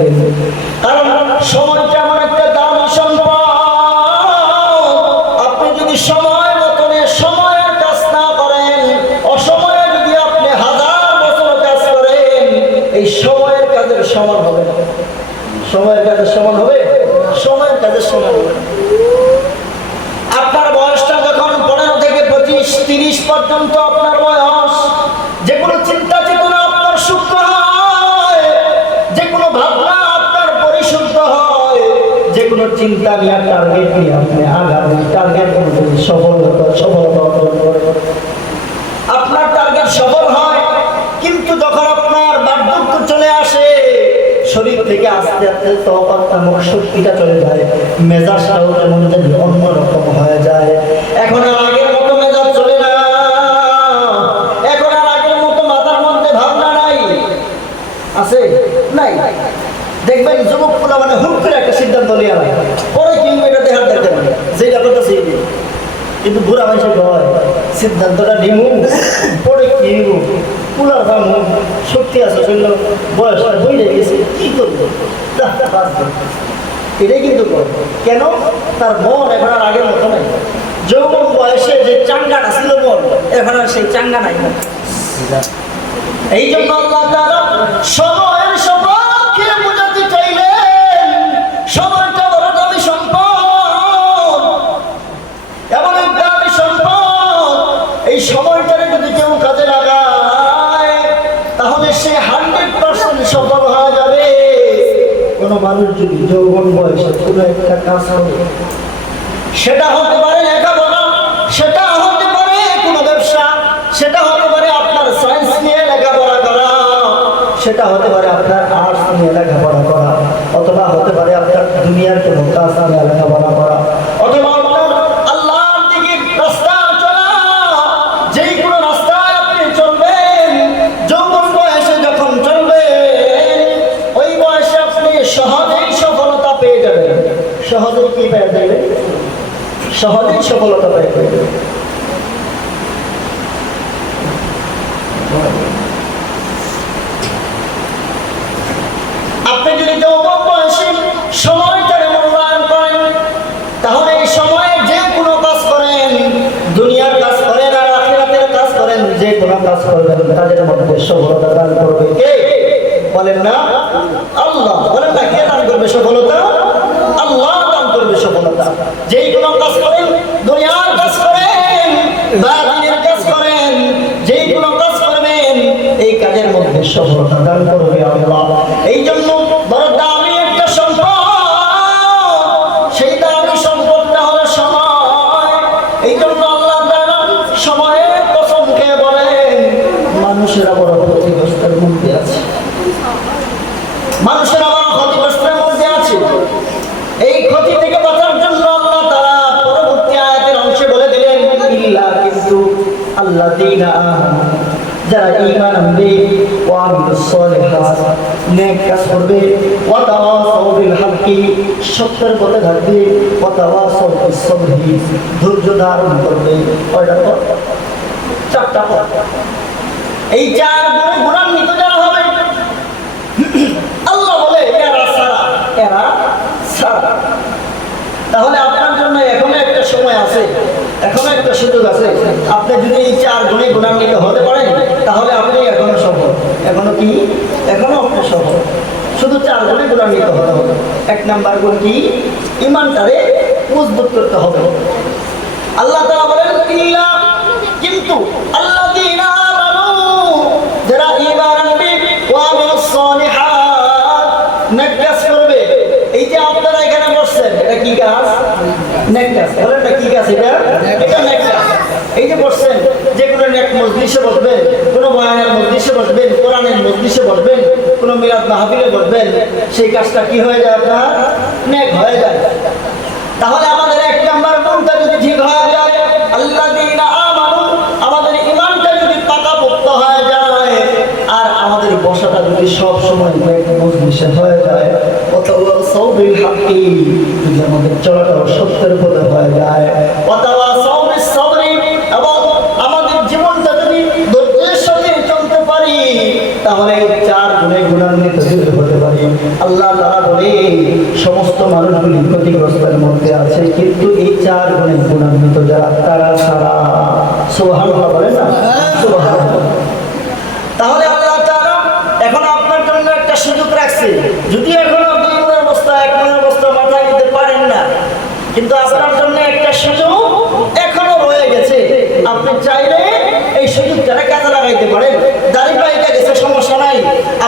চাইবেন, কারণ সময়টা এমন একটা দামি সম্পদ। আপনি যদি সময় মতনে সময়ের কাজ না করেন, অসময়ে যদি আপনি 1000 বছর কাজ করেন, এই সময়ের কাজের সমান হবে না। সময়ের কাজের সমান হবে? সময়ের কাজের সমান হবে না। আপনার বয়সটা যখন 15 থেকে 25, 30 পর্যন্ত আপনার বয়স, যে কোনো চিন্তা চেতনা আপনার শুদ্ধ হয়, যে কোনো ভাবনা আপনার পরিশুদ্ধ হয়, যে কোনো চিন্তা নিয়ে টার্গেট নিয়ে আপনি আগামী টার্গেট অনুযায়ী সফলতা অর্জন করেন, আপনার টার্গেট সফল হয়। কিন্তু যখন আপনার বার্ধক্য চলে আসে, শরীর থেকে আস্তে আস্তে তওয়াক্কুল নামক শক্তিটা চলে যায়, মেজাজটাও যেমন যেন অন্যরকম হয়ে যায়। এখন আর আগের মতো মেজাজ চলে না, এখন আর আগের মতো মাথার মধ্যে ভাবনা নাই। আছে? নাই। দেখবেন যুবক পোলা মানে হুট করে একটা সিদ্ধান্ত নিয়ে আয়, পরে কি এটা দেখার দরকার নেই, যেটা কথা সেই। কিন্তু বুড়া মানুষের ভয়, সিদ্ধান্তটা নিমু, পরে কি নিব, পুলার ভাঙু, শক্তি আছে শরীর, বয়সটা বইলে গেছে, কি করবো, এটাই কিন্তু কেন তার মন এখন আর আগের মতো নাই। যৌবন বয়সে যে চাঙ্গাটা ছিল মন, এখন আর সেই চাঙ্গা নাই। এই জন্য আল্লাহ তাআলা সময়ের সপক্ষে বোঝাতে চাইলেন, সময়টা বড় দামি সম্পদ, এমন এক দামি সম্পদ। এই সময়টারে যদি কেউ কাজে লাগায়, তাহলে সে 100% সফল হয়ে যাবে। কোনো মানুষ যদি যৌবন বয়সে কোনো একটা কাজ করে, সেটা হতে পারে লেখাপড়া, সেটা হতে পারে কোনো ব্যবসা, সেটা হতে পারে আপনার সায়েন্স নিয়ে লেখাপড়া করা, সেটা হতে পারে আপনার আর্টস নিয়ে লেখাপড়া করা, অথবা হতে পারে আপনার দুনিয়ার কোনো কাজ নিয়ে লেখাপড়া করা, অথবা আপনার আল্লাহর দিকে রাস্তা চলা। যেই কোনো রাস্তায় আপনি চলবেন, যৌবন বয়সে যখন চলবেন, ওই বয়সে আপনি সহজেই সফলতা পেয়ে যাবেন। সহজেই কি পেয়ে যাবেন? সহজেই সফলতা পেয়ে যাবেন। আপনি যদি যৌবন বয়সে সময়টাকে মূল্যায়ন করেন, তাহলে এই সময়ে যে কোনো কাজ করেন, দুনিয়ার কাজ করেন আর আখিরাতের কাজ করেন, যে কোনো কাজ করবেন, তাদের মধ্যে সফলতা দান করবে কে? বলেন না আল্লাহ। বলেন না কে দান করবে সফলতা? আল্লাহ দান করবে সফলতা। যেই কোনো কাজ করেন, দুনিয়ার কাজ করেন বা দিনের কাজ করেন, যেই কোনো কাজ করবেন, এই কাজের মধ্যে সফলতা দান করবে আল্লাহ। এই জন্য বড় দামি একটা সম্পদ, সেই দামি সম্পদটা হলো সময়। এই জন্য আল্লাহ তাআলা সময়ের কসম খেয়ে বলেন, মানুষেরা বড় ক্ষতিগ্রস্তের মধ্যে আছে, মানুষেরা বড় ক্ষতিগ্রস্তের মধ্যে আছে। এই ক্ষতি থেকে বাঁচার জন্য আল্লাহ তাআলা পরবর্তী আয়াতের অংশে বলে দিলেন, ইল্লা কিন্তু আল্লাযীনা আমানু, যারা ঈমান আনবে, ওয়া আমিলুস সালিহাত, নেক কাজ করবে, ওয়া তাওয়াসাউ বিল হাক্কি, সত্যের পথে থাকবে, ওয়া তাওয়াসাউ বিস সাবরি, ধৈর্য ধারণ করবে। কয়টা পথ? 4টা পথ। এই 4 গুণে গুণান্বিত যারা হবে, আল্লাহ বলে এরা ছাড়া। তাহলে আপনার জন্য এখনো একটা সময় আছে, এখনো একটা সুযোগ আছে। আপনি যদি এই 4 গুণে গুণান্বিত হতে পারেন, তাহলে আপনি এখনো সফল। এখনো কি? এখনো আপনি সফল। শুধু 4 গুণে গুণান্বিত হতে হবে। 1 নাম্বার গুণ কি? ঈমানটারে মজবুত করতে হবে। আল্লাহ তাআলা বলেন, ইল্লা কিন্তু আল্লাযীনা আমানু, যারা ঈমান আনবে, ওয়া আমিলুস সালিহাত, নেক কাজ করবে। এই যে আপনারা এখানে বসছেন, এটা কি কাজ? নেক কাজ। বলেন না কি কাজ এটা? এটা নেক কাজ। এই যে বসছেন, যে কোনো নেক মজলিসে বসবেন, কোনো বয়ানের মজলিসে বসবেন, কোরআনের মজলিসে বসবেন, কোনো মিলাদ মাহফিলে বসবেন, সেই কাজটা কি হয়ে যায়? আপনার নেক হয়ে যায়। তাহলে আমাদের 1 নাম্বার গুণটা যদি ঠিক হয়ে যায়, আল্লাযীনা আমানু, আমাদের ঈমানটা যদি পাকাপোক্ত হয়ে যায়, আর আমাদের বসাটা যদি সব সময় মজলিসে হয়ে যায়, অথবা সাউবিল হাক্কি, যদি আমাদের চলাটা সত্যের পথে হয়ে যায়, অথবা সাউবিস সাবরি, এবং আমাদের জীবনটা যদি ধৈর্যের সাথে চলতে পারি, তাহলে এই 4 গুণে গুণান্বিত যদি হতে পারি। আল্লাহ তাআলা বলে সমস্ত মানুষগুলি ক্ষতিগ্রস্তের মধ্যে আছে, কিন্তু এই 4 গুণে গুণান্বিত যারা তারা ছাড়া। সুবহানাল্লাহ বলেন না? সুবহানাল্লাহ। তাহলে আল্লাহ তাআলা এখন আপনার জন্য একটা সুযোগ রাখছে। যদি এখন আপনি 2 মনের অবস্থা 1 মনের অবস্থা মাথায় নিতে পারেন না, কিন্তু আপনার জন্য একটা সুযোগ এখনো রয়ে গেছে। আপনি চাইলে এই সুযোগটা কাজে লাগাইতে পারেন। দাড়ি পাইটা গেছে, সমস্যা নাই।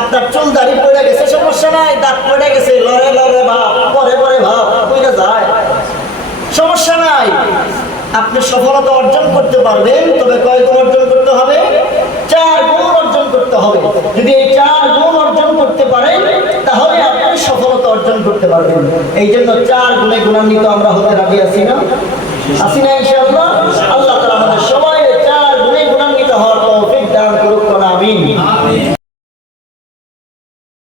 আপনার চুল দাড়ি পড়ে গেছে, সমস্যা নাই। দাঁত পড়ে গেছে, লড়ে লড়ে ভাব, পরে পরে ভাব পড়ে যায়, সমস্যা নাই। আপনি সফলতা অর্জন করতে পারবেন, তবে কয় গুণ অর্জন করতে হবে? 4 গুণ অর্জন করতে হবে। যদি এই 4 গুণ অর্জন করতে পারেন, তাহলে আপনি সফলতা অর্জন করতে পারবেন। এই জন্য 4 গুণে গুণান্বিত আমরা হতে রাজি আছি না? আছি না ইনশাআল্লাহ?